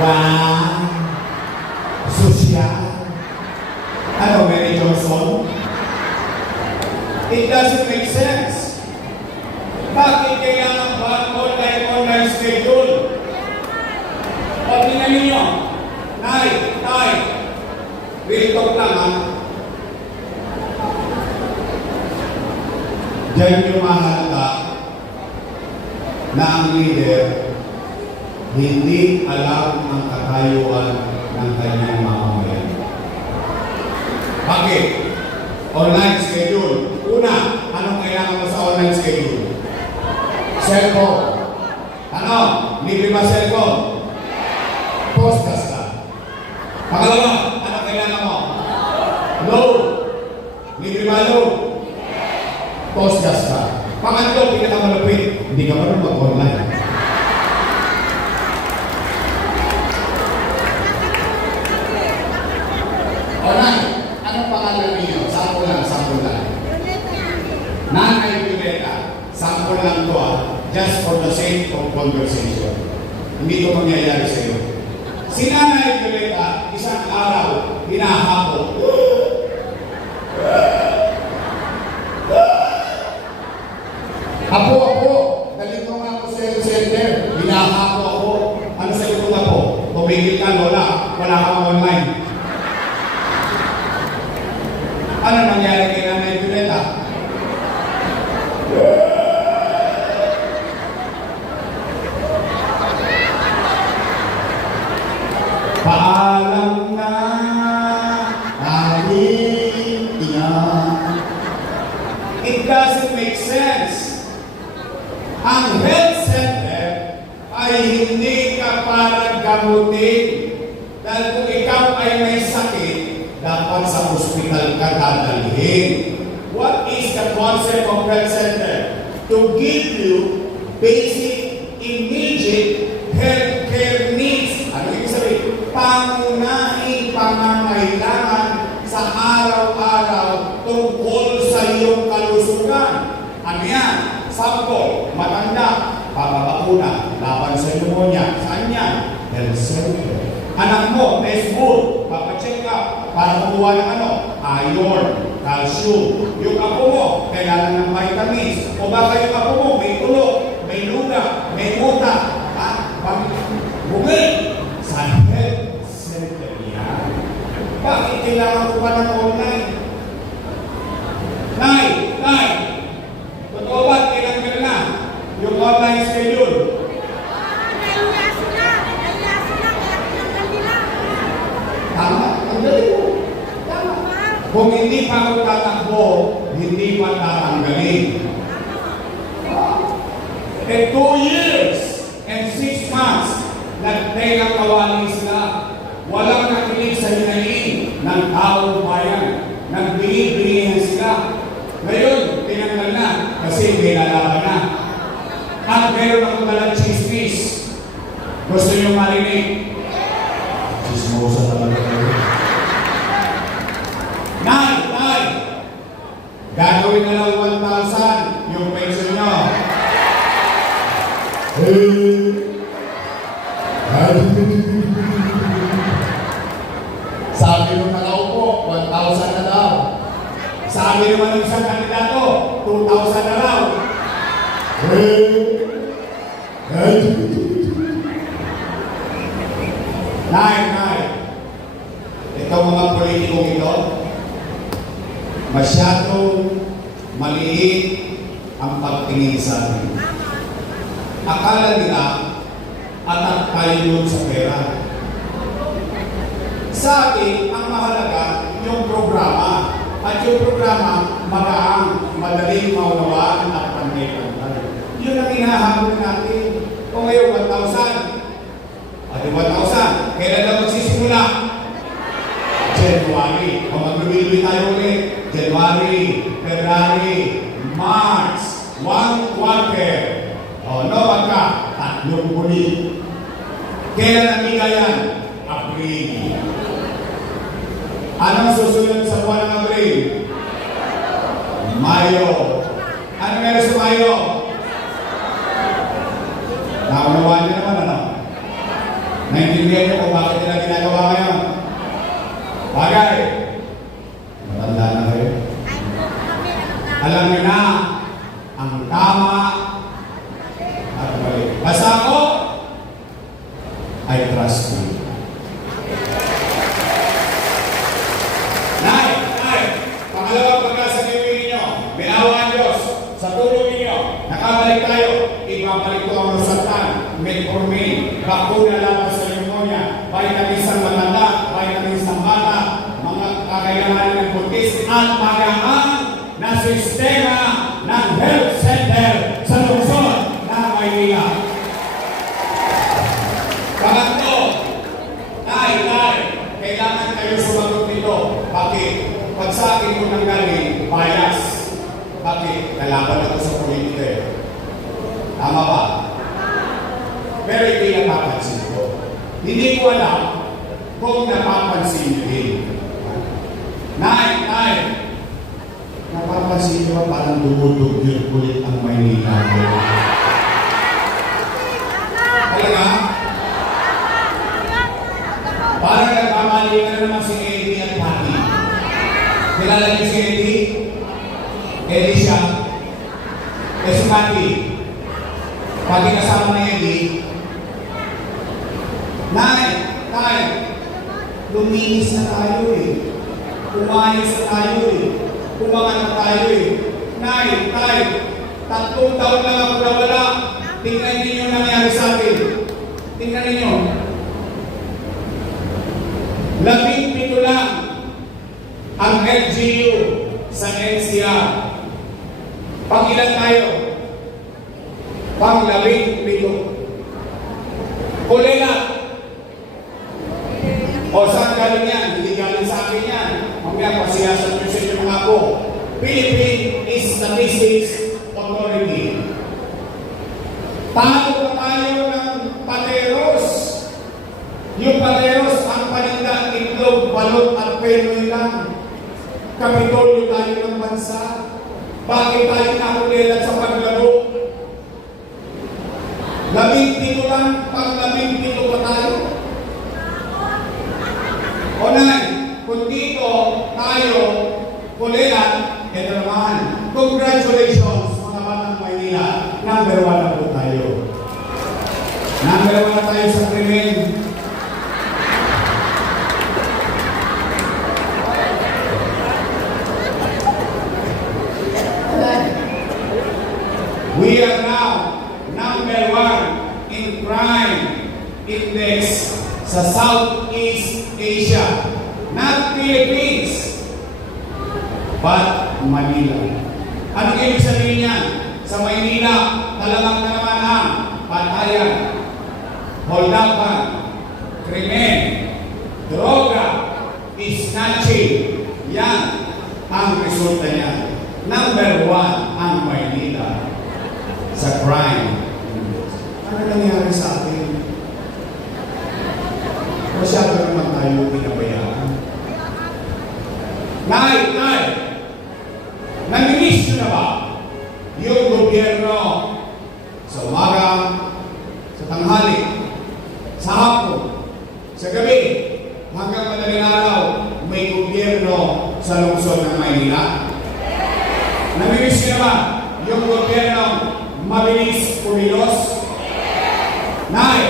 Wow! Sosyal. Ano, Mary Johnson? It doesn't make sense. Bakit kailangan ba ang online online schedule? O tingnan ninyo, Nay, Tay, real talk lang ha. Diyan yung mahalaga na ang leader hindi alam ang katayuan ng kanyang mamamayan. Bakit? Online schedule. Una, anong kailangan mo sa online schedule? Cellphone. Ano? Libre ba cellphone? Postgas ka. Pangalawa, ano kailangan mo? Load. Libre ba load? Postgas ka. Pangatlo, pinakamalapit, hindi ka marunong mag-online. Alright, anong pangalan niyo? Sample lang, sample lang. Nanay Violeta, sample lang to ah, just for the sake of conversation. Hindi to mangyayari sa iyo. Si Nanay Violeta, isang araw, hinahabol. Apo, apo, dali mo nga ako sa center. Hinahapo ako. Ano sa iyo ako? Tumigil ka, Lola. Wala kang online. Ano nangyari kay Nanay Violeta? Paalam It doesn't make sense. Ang health center ay hindi ka para gamutin. Dahil kung ikaw ay may sakit, dapat sa ospital ka dadalhin. What is the concept of health center? To give you basic, immediate health care needs. Ano ibig sabihin? Pangunahing pangangailangan sa araw-araw tungkol sa iyong kalusugan. Ano yan? Sample, matanda, papabakuna, laban sa pneumonia. Saan yan? Health center. Anak mo, may food, papacheck up, para kumuha ng ano? Iron, calcium. Yung apo mo, kailangan ng vitamins. O baka yung apo mo, may tulo, may luga, may muta. Ha? Pag bugay sa health center yan. Bakit kailangan ko pa ng online? Nay, Nay, totoo ba tinanggal na yung online schedule? Tama, ang galing mo. Tama. Kung hindi pa ako hindi pa tatanggalin. Eh, two years and six months, nagtayang kawali sila. Walang nakinig sa hinaing ng taong bayan. Nagbigay-bigayan sila. Ngayon, tinanggal na kasi may lalaban na. At meron akong dalang chismis. Gusto niyo marinig? Chismosa talaga kayo. Nay! Nay! Gagawin na lang 1,000 yung pension nyo. Sabi nung nakaupo, 1,000 na daw. Sabi naman ng isang kandidato, 2,000 na raw. Nay, nay. Ito mga politikong ito, masyadong maliit ang pagtingin sa atin. Akala nila, atak tayo sa pera. Sa atin, ang mahalaga, yung programa. At yung programa, magaang, madaling maunawaan at panay-pantay. Yun ang hinahabol natin. Kung ngayon, 1,000. At yung 1,000, kailan na magsisimula? January. Kung maglulubi tayo ulit, January, February, March, one quarter. O, no, tatlong huli. Kailan ang bigayan? April. Ano ang susunod sa buwan ng Abril? Mayo. Ano meron sa Mayo? Naunawaan niyo naman, ano? Naintindihan niyo kung bakit nila ginagawa ngayon? Bagay. Matanda na kayo. Alam niyo na ang tama. Basta ako, I trust you. Nay, nay, gawin ninyo, may awa ang sa tulong ninyo, nakabalik tayo, ibabalik ko ang rosatan, metformin, bakuna laban sa pneumonia, vitamins ng matanda, vitamins ng bata, mga kakailangan ng buntis, at magaang na sistema ng health kailangan kayo sumagot nito. Bakit? Pag sa akin ko nang galing, bias. Bakit? Kalaban ako sa politika eh. Tama ba? Pero hindi napapansin ko. Hindi ko alam kung napapansin niyo din. Nay, nay, napapansin niyo ba parang dumudugyot ulit ang Maynila? Talaga? Parang nagmamali ka na naman si Eddie at Patty. Kilala niyo si Eddie? Eddie siya. Eh si Patty. Pag kasama ni Eddie, Nay, Tay, luminis na tayo eh. Umayos na tayo eh. Umangat na tayo eh. Nay, Tay, tatlong taon lang ako nawala. Tingnan niyo yung nangyari sa akin. Tingnan niyo. Labing pito lang ang LGU. Pang ilan tayo? Pang labing pito. Kulela. O saan galing yan? Hindi galing sa akin yan. Mamaya pasiyasat nyo sa inyo mga ako. Philippine Statistics Authority. Talo pa tayo ng pateros. Yung pateros, ang paninda, itlog, balot at penoy lang. Kapitolyo tayo ng bansa. Bakit tayo nakulilan sa paglaro? Labing pito lang, pang labing pito pa tayo. O nay, kung dito tayo kulilan, ito naman. Congratulations mga batang Maynila. Number one na po tayo. Number one na tayo sa krimen. We are now number one in crime index sa Southeast Asia. Not Philippines, but Manila. Ano ibig sabihin niyan? Sa Maynila, talagang na naman ang patayan, holdapan, krimen, droga, snatching. Yan ang resulta niya. Number one ang Maynila sa crime. Ano nangyari sa atin? Masyado naman tayo pinabayaan. Nay, nay, naminis na ba yung gobyerno sa umaga, sa tanghali, sa hapon, sa gabi, hanggang madaling araw, may gobyerno sa lungsod ng Maynila? Naminis na ba yung gobyerno mabilis kumilos? Nay,